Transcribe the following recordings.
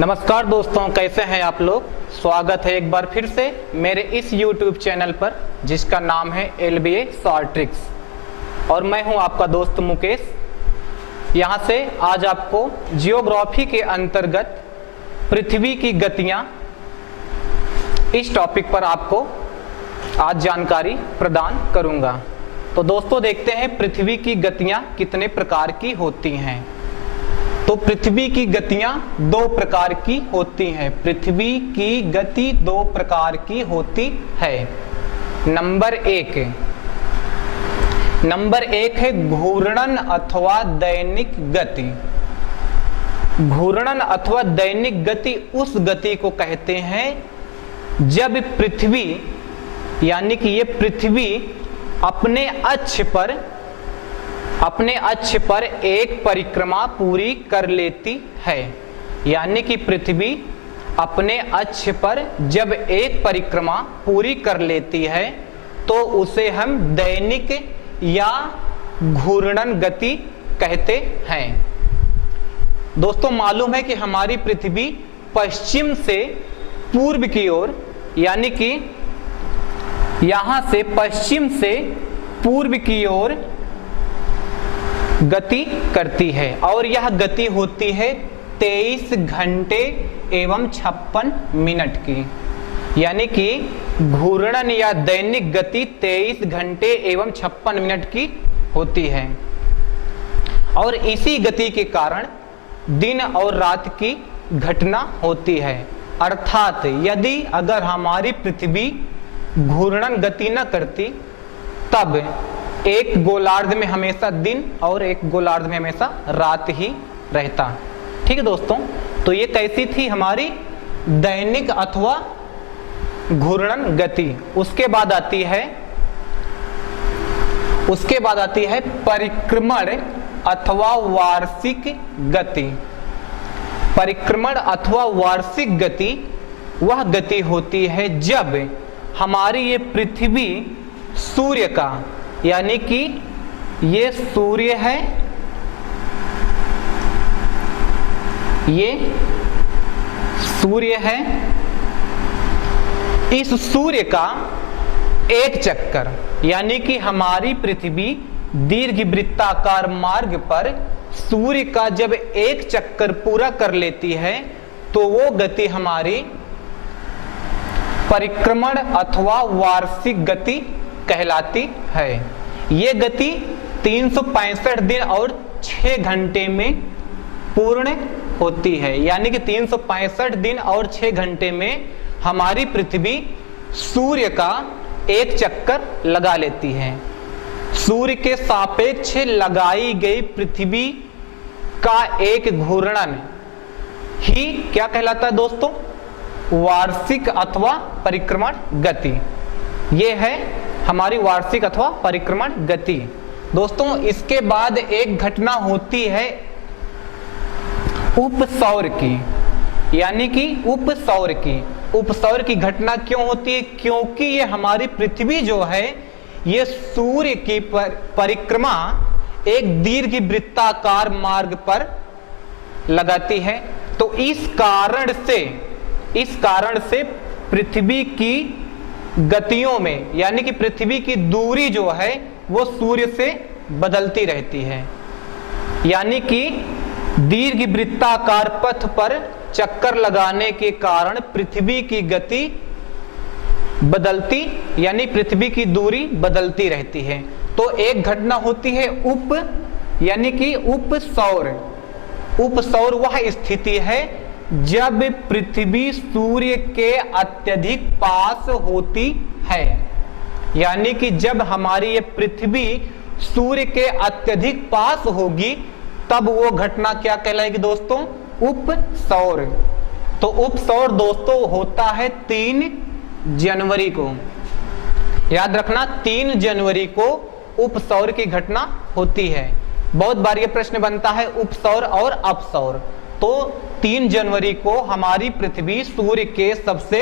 नमस्कार दोस्तों, कैसे हैं आप लोग। स्वागत है एक बार फिर से मेरे इस YouTube चैनल पर जिसका नाम है LBA शॉर्ट ट्रिक्स और मैं हूं आपका दोस्त मुकेश। यहां से आज आपको जियोग्राफी के अंतर्गत पृथ्वी की गतियां इस टॉपिक पर आपको आज जानकारी प्रदान करूंगा। तो दोस्तों देखते हैं पृथ्वी की गतियां कितने प्रकार की होती हैं। तो पृथ्वी की गतियां दो प्रकार की होती हैं। पृथ्वी की गति दो प्रकार की होती है। नंबर एक है घूर्णन अथवा दैनिक गति। घूर्णन अथवा दैनिक गति उस गति को कहते हैं जब पृथ्वी यानी कि ये पृथ्वी अपने अक्ष पर एक परिक्रमा पूरी कर लेती है। यानी कि पृथ्वी अपने अक्ष पर जब एक परिक्रमा पूरी कर लेती है तो उसे हम दैनिक या घूर्णन गति कहते हैं। दोस्तों मालूम है कि हमारी पृथ्वी पश्चिम से पूर्व की ओर यानी कि यहां से पश्चिम से पूर्व की ओर गति करती है और यह गति होती है 23 घंटे एवं 56 मिनट की। यानी कि घूर्णन या दैनिक गति 23 घंटे एवं 56 मिनट की होती है और इसी गति के कारण दिन और रात की घटना होती है। अर्थात यदि अगर हमारी पृथ्वी घूर्णन गति न करती तब एक गोलार्ध में हमेशा दिन और एक गोलार्ध में हमेशा रात ही रहता। ठीक है दोस्तों, तो ये कैसी थी हमारी दैनिक अथवा घूर्णन गति। उसके बाद आती है परिक्रमण अथवा वार्षिक गति। परिक्रमण अथवा वार्षिक गति वह गति होती है जब हमारी ये पृथ्वी सूर्य का यानी कि ये सूर्य है, ये सूर्य है, इस सूर्य का एक चक्कर यानी कि हमारी पृथ्वी दीर्घवृत्ताकार मार्ग पर सूर्य का जब एक चक्कर पूरा कर लेती है तो वो गति हमारी परिक्रमण अथवा वार्षिक गति कहलाती है। ये गति 365 दिन और 6 घंटे में पूर्ण होती है। यानी कि 365 दिन और 6 घंटे में हमारी पृथ्वी सूर्य का एक चक्कर लगा लेती है। सूर्य के सापेक्ष लगाई गई पृथ्वी का एक घूर्णन ही क्या कहलाता है दोस्तों? वार्षिक अथवा परिक्रमण गति। ये है हमारी वार्षिक अथवा परिक्रमण गति। दोस्तों इसके बाद एक घटना होती है उपसौर की यानी कि उपसौर की घटना क्यों होती है? क्योंकि ये हमारी पृथ्वी जो है ये सूर्य की परिक्रमा एक दीर्घवृत्ताकार मार्ग पर लगाती है। तो इस कारण से पृथ्वी की गतियों में यानी कि पृथ्वी की दूरी जो है वो सूर्य से बदलती रहती है। यानी कि दीर्घवृत्ताकार पथ पर चक्कर लगाने के कारण पृथ्वी की गति बदलती यानी पृथ्वी की दूरी बदलती रहती है। तो एक घटना होती है यानी कि उपसौर। उपसौर वह स्थिति है जब पृथ्वी सूर्य के अत्यधिक पास होती है। यानी कि जब हमारी ये पृथ्वी सूर्य के अत्यधिक पास होगी तब वो घटना क्या कहलाएगी दोस्तों? उपसौर। तो उपसौर दोस्तों होता है 3 जनवरी को। याद रखना 3 जनवरी को उपसौर की घटना होती है। बहुत बार ये प्रश्न बनता है उपसौर और अपसौर। तो 3 जनवरी को हमारी पृथ्वी सूर्य के सबसे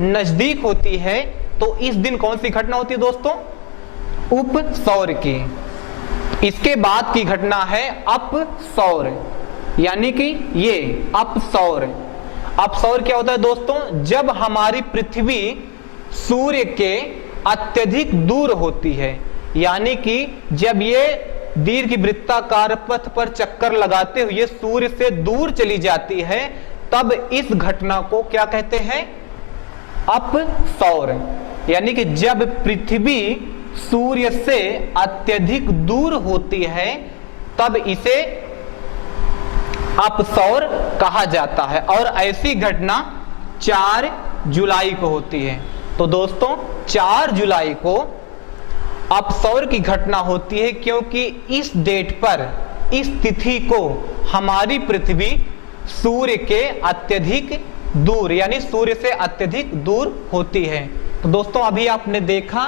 नजदीक होती है। तो इस दिन कौन सी घटना होती है दोस्तों? उपसौर की। इसके बाद की घटना है अपसौर। यानी कि ये अपसौर अपसौर क्या होता है दोस्तों? जब हमारी पृथ्वी सूर्य के अत्यधिक दूर होती है, यानी कि जब ये दीर्घ वृत्ताकार पथ पर चक्कर लगाते हुए सूर्य से दूर चली जाती है, तब इस घटना को क्या कहते हैं? अपसौर। यानी कि जब पृथ्वी सूर्य से अत्यधिक दूर होती है तब इसे अपसौर कहा जाता है, और ऐसी घटना 4 जुलाई को होती है। तो दोस्तों 4 जुलाई को अपसौर की घटना होती है, क्योंकि इस डेट पर, इस तिथि को हमारी पृथ्वी सूर्य के अत्यधिक दूर, यानी सूर्य से अत्यधिक दूर होती है। तो दोस्तों अभी आपने देखा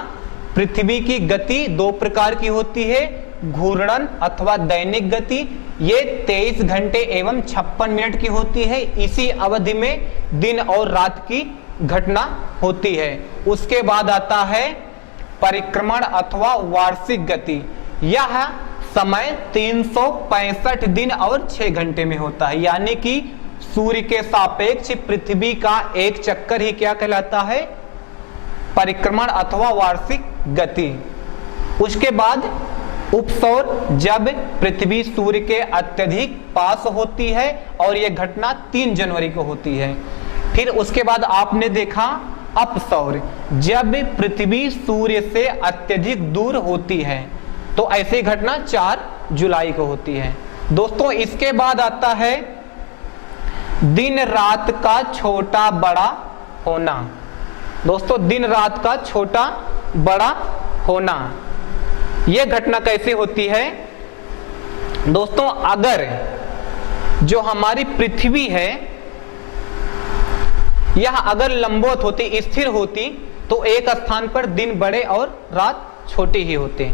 पृथ्वी की गति 2 प्रकार की होती है, घूर्णन अथवा दैनिक गति। ये 23 घंटे एवं 56 मिनट की होती है। इसी अवधि में दिन और रात की घटना होती है। उसके बाद आता है परिक्रमण अथवा वार्षिक गति। यह समय 365 दिन और 6 घंटे में होता है, यानी कि सूर्य के सापेक्ष पृथ्वी का एक चक्कर ही क्या कहलाता है? परिक्रमण अथवा वार्षिक गति। उसके बाद उपसौर, जब पृथ्वी सूर्य के अत्यधिक पास होती है, और यह घटना 3 जनवरी को होती है। फिर उसके बाद आपने देखा अपसौर, जब पृथ्वी सूर्य से अत्यधिक दूर होती है, तो ऐसी घटना 4 जुलाई को होती है। दोस्तों इसके बाद आता है दिन रात का छोटा बड़ा होना। दोस्तों दिन रात का छोटा बड़ा होना, यह घटना कैसे होती है? दोस्तों अगर जो हमारी पृथ्वी है यह अगर लंबवत होती, स्थिर होती, तो एक स्थान पर दिन बड़े और रात छोटे ही होते।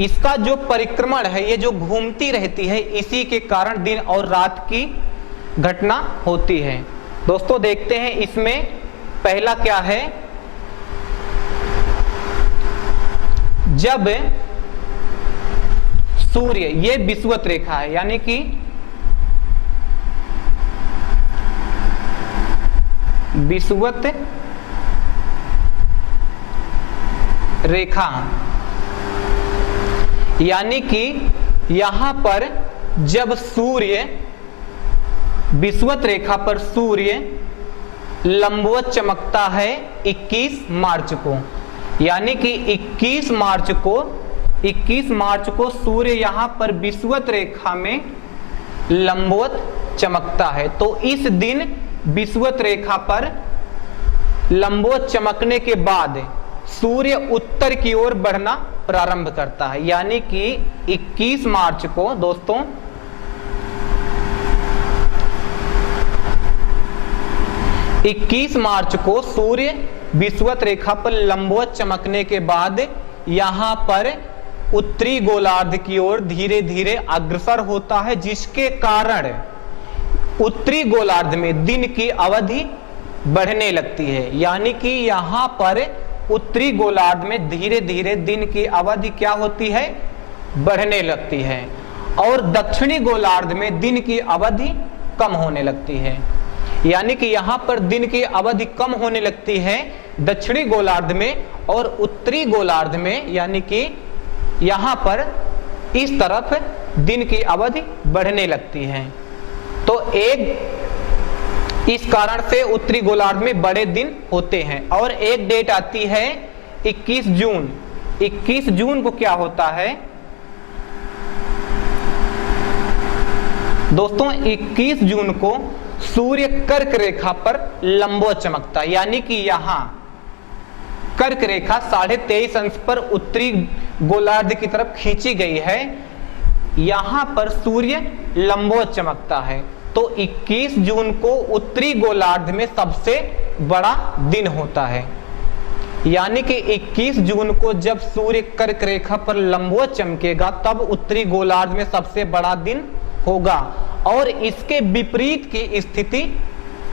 इसका जो परिक्रमण है, ये जो घूमती रहती है, इसी के कारण दिन और रात की घटना होती है। दोस्तों देखते हैं इसमें पहला क्या है? जब सूर्य, ये विषुवत रेखा है, यानी कि विषुवत रेखा, यानी कि यहां पर जब सूर्य, विषुवत रेखा पर सूर्य लंबवत चमकता है 21 मार्च को, यानी कि 21 मार्च को सूर्य यहां पर विषुवत रेखा में लंबवत चमकता है। तो इस दिन विषुवत रेखा पर लंबवत चमकने के बाद सूर्य उत्तर की ओर बढ़ना प्रारंभ करता है, यानी कि 21 मार्च को दोस्तों 21 मार्च को सूर्य विषुवत रेखा पर लंबवत चमकने के बाद यहां पर उत्तरी गोलार्ध की ओर धीरे धीरे अग्रसर होता है, जिसके कारण उत्तरी गोलार्ध में दिन की अवधि बढ़ने लगती है। यानी कि यहां पर उत्तरी गोलार्ध में धीरे धीरे दिन की अवधि क्या होती है? बढ़ने लगती है, और दक्षिणी गोलार्ध में दिन की अवधि कम होने लगती है। यानी कि यहां पर दिन की अवधि कम होने लगती है दक्षिणी गोलार्ध में, और उत्तरी गोलार्ध में, यानी कि यहां पर इस तरफ दिन की अवधि बढ़ने लगती है। तो इस कारण से उत्तरी गोलार्ध में बड़े दिन होते हैं। और एक डेट आती है 21 जून। 21 जून को क्या होता है दोस्तों? 21 जून को सूर्य कर्क रेखा पर लंबवत चमकता है, यानी कि यहां कर्क रेखा 23.5 अंश पर उत्तरी गोलार्ध की तरफ खींची गई है, यहां पर सूर्य लंबवत चमकता है। तो 21 जून को उत्तरी गोलार्ध में सबसे बड़ा दिन होता है, यानी कि 21 जून को जब सूर्य कर्क रेखा पर लंबवत चमकेगा तब उत्तरी गोलार्ध में सबसे बड़ा दिन होगा। और इसके विपरीत की स्थिति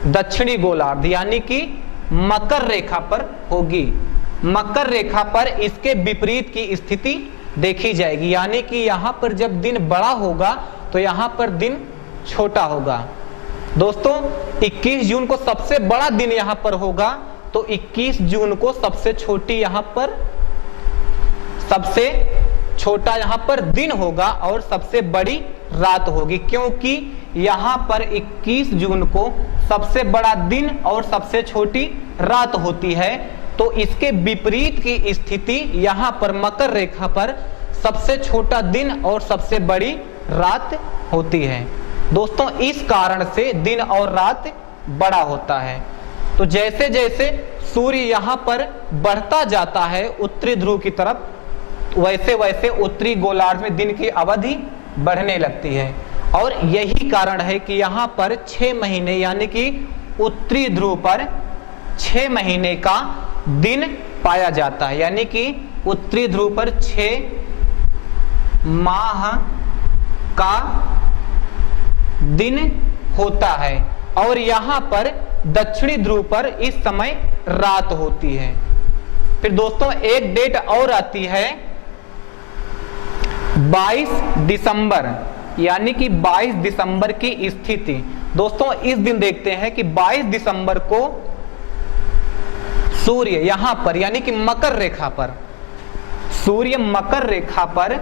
दक्षिणी गोलार्ध यानी कि मकर रेखा पर होगी। मकर रेखा पर इसके विपरीत की स्थिति देखी जाएगी, यानी कि यहां पर जब दिन बड़ा होगा तो यहां पर दिन छोटा होगा। दोस्तों 21 जून को सबसे बड़ा दिन यहां पर होगा, तो 21 जून को सबसे छोटी यहां पर सबसे छोटा यहां पर दिन होगा और सबसे बड़ी रात होगी, क्योंकि यहां पर 21 जून को सबसे बड़ा दिन और सबसे छोटी रात होती है। तो इसके विपरीत की स्थिति यहां पर मकर रेखा पर सबसे छोटा दिन और सबसे बड़ी रात होती है। दोस्तों इस कारण से दिन और रात बड़ा होता है। तो जैसे जैसे सूर्य यहां पर बढ़ता जाता है उत्तरी ध्रुव की तरफ, वैसे वैसे उत्तरी गोलार्ध में दिन की अवधि बढ़ने लगती है। और यही कारण है कि यहाँ पर 6 महीने यानी कि उत्तरी ध्रुव पर 6 महीने का दिन पाया जाता है, यानी कि उत्तरी ध्रुव पर 6 माह का दिन होता है और यहाँ पर दक्षिणी ध्रुव पर इस समय रात होती है। फिर दोस्तों एक डेट और आती है 22 दिसंबर, यानी कि 22 दिसंबर की स्थिति। दोस्तों इस दिन देखते हैं कि 22 दिसंबर को सूर्य यहां पर यानी कि मकर रेखा पर, सूर्य मकर रेखा पर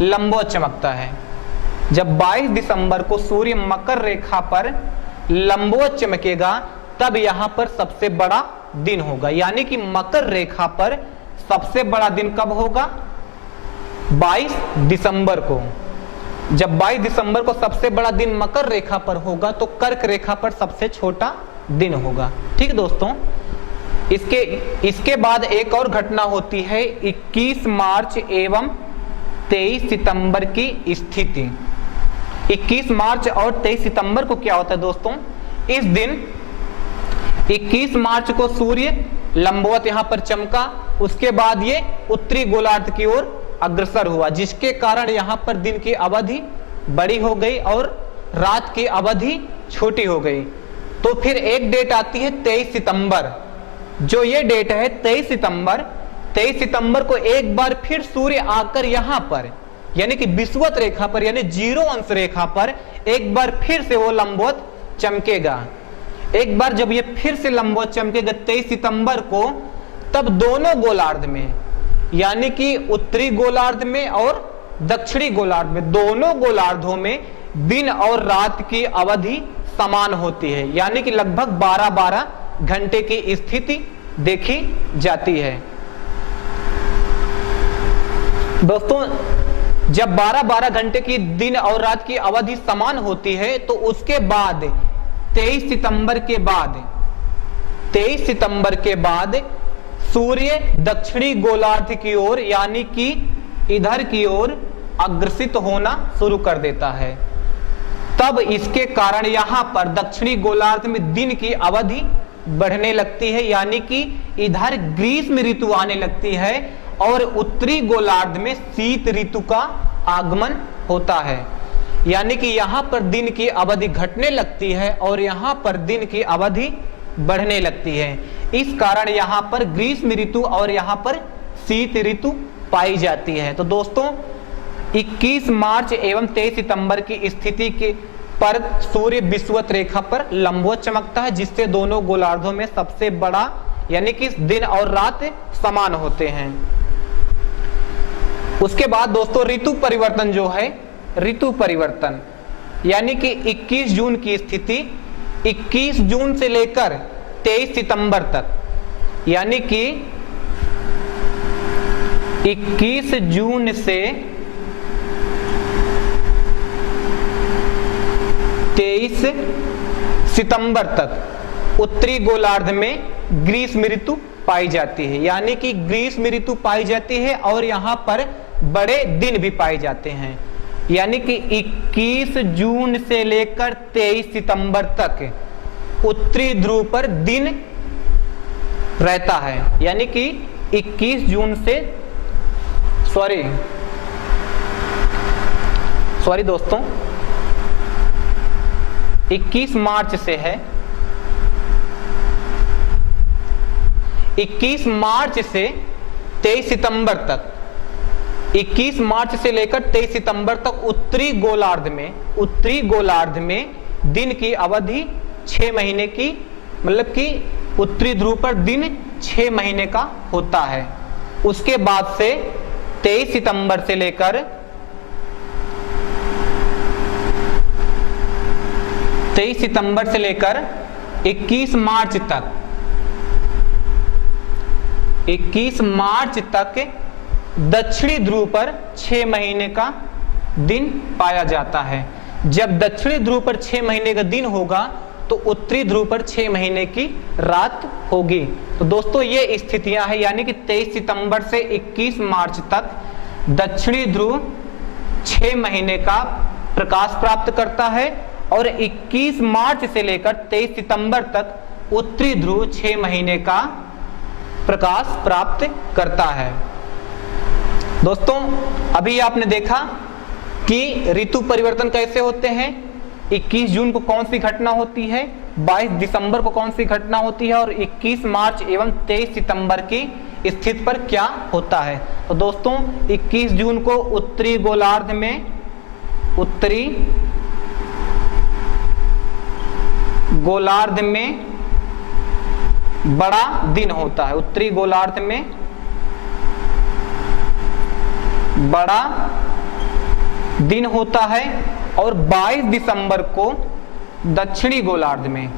लंबवत चमकता है। जब 22 दिसंबर को सूर्य मकर रेखा पर लंबवत चमकेगा तब यहां पर सबसे बड़ा दिन होगा, यानी कि मकर रेखा पर सबसे बड़ा दिन कब होगा? 22 दिसंबर को। जब 22 दिसंबर को सबसे बड़ा दिन मकर रेखा पर होगा तो कर्क रेखा पर सबसे छोटा दिन होगा। ठीक है दोस्तों, इसके बाद एक और घटना होती है 21 मार्च एवं 23 सितंबर की स्थिति। 21 मार्च और 23 सितंबर को क्या होता है दोस्तों? इस दिन 21 मार्च को सूर्य लंबवत यहां पर चमका, उसके बाद ये उत्तरी गोलार्ध की ओर अग्रसर हुआ, जिसके कारण यहां पर दिन की अवधि बड़ी हो गई और रात की अवधि छोटी हो गई। तो फिर एक डेट आती है 23 सितंबर। जो ये डेट है 23 सितंबर को एक बार फिर सूर्य आकर यहां पर यानी कि विषुवत रेखा पर यानी 0 अंश रेखा पर एक बार फिर से वो लंबवत चमकेगा। एक बार जब ये फिर से लंबवत चमकेगा 23 सितंबर को, तब दोनों गोलार्ध में यानी कि उत्तरी गोलार्ध में और दक्षिणी गोलार्ध में, दोनों गोलार्धों में दिन और रात की अवधि समान होती है, यानी कि लगभग 12-12 घंटे की स्थिति देखी जाती है। दोस्तों जब 12-12 घंटे की दिन और रात की अवधि समान होती है तो उसके बाद 23 सितंबर के बाद सूर्य दक्षिणी गोलार्ध की ओर यानी कि इधर की ओर अग्रसित होना शुरू कर देता है। तब इसके कारण यहां पर दक्षिणी गोलार्ध में दिन की अवधि बढ़ने लगती है, यानी कि इधर ग्रीष्म ऋतु आने लगती है और उत्तरी गोलार्ध में शीत ऋतु का आगमन होता है, यानी कि यहां पर दिन की अवधि घटने लगती है और यहां पर दिन की अवधि बढ़ने लगती है। इस कारण यहां पर ग्रीष्म ऋतु और यहां पर शीत ऋतु पाई जाती है। तो दोस्तों 21 मार्च एवं 23 सितंबर की स्थिति के पर सूर्य विषुवत रेखा पर लंबवत चमकता है, जिससे दोनों गोलार्धों में सबसे बड़ा यानी कि दिन और रात समान होते हैं। उसके बाद दोस्तों ऋतु परिवर्तन जो है, ऋतु परिवर्तन यानी कि 21 जून की स्थिति 21 जून से लेकर 23 सितंबर तक, यानी कि 21 जून से 23 सितंबर तक उत्तरी गोलार्ध में ग्रीष्म ऋतु पाई जाती है, यानी कि ग्रीष्म ऋतु पाई जाती है और यहां पर बड़े दिन भी पाए जाते हैं, यानी कि 21 जून से लेकर 23 सितंबर तक उत्तरी ध्रुव पर दिन रहता है, यानी कि 21 जून से सॉरी दोस्तों 21 मार्च से है, 21 मार्च से 23 सितंबर तक, 21 मार्च से लेकर 23 सितंबर तक उत्तरी गोलार्ध में दिन की अवधि 6 महीने की, मतलब कि उत्तरी ध्रुव पर दिन 6 महीने का होता है। उसके बाद से 23 सितंबर से लेकर 21 मार्च तक 21 मार्च तक दक्षिणी ध्रुव पर 6 महीने का दिन पाया जाता है। जब दक्षिणी ध्रुव पर 6 महीने का दिन होगा तो उत्तरी ध्रुव पर 6 महीने की रात होगी। तो दोस्तों ये स्थितियां हैं, यानी कि 23 सितंबर से 21 मार्च तक दक्षिणी ध्रुव 6 महीने का प्रकाश प्राप्त करता है और 21 मार्च से लेकर 23 सितंबर तक उत्तरी ध्रुव 6 महीने का प्रकाश प्राप्त करता है। दोस्तों अभी आपने देखा कि ऋतु परिवर्तन कैसे होते हैं। 21 जून को कौन सी घटना होती है, 22 दिसंबर को कौन सी घटना होती है और 21 मार्च एवं 23 सितंबर की स्थिति पर क्या होता है। तो दोस्तों 21 जून को उत्तरी गोलार्ध में बड़ा दिन होता है। उत्तरी गोलार्ध में बड़ा दिन होता है और 22 दिसंबर को दक्षिणी गोलार्ध में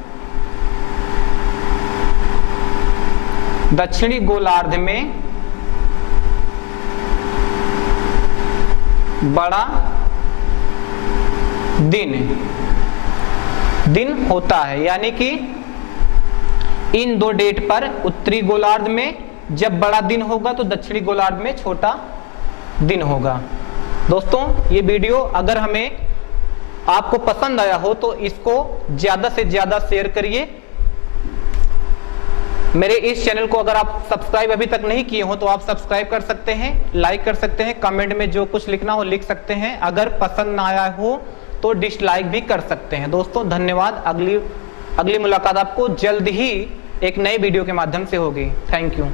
बड़ा दिन होता है। यानी कि इन दो डेट पर उत्तरी गोलार्ध में जब बड़ा दिन होगा तो दक्षिणी गोलार्ध में छोटा दिन होगा। दोस्तों ये वीडियो अगर हमें आपको पसंद आया हो तो इसको ज्यादा से ज्यादा शेयर करिए। मेरे इस चैनल को अगर आप सब्सक्राइब अभी तक नहीं किए हो तो आप सब्सक्राइब कर सकते हैं, लाइक कर सकते हैं, कमेंट में जो कुछ लिखना हो लिख सकते हैं। अगर पसंद ना आया हो तो डिसलाइक भी कर सकते हैं। दोस्तों धन्यवाद। अगली मुलाकात आपको जल्द ही एक नए वीडियो के माध्यम से होगी। Thank you.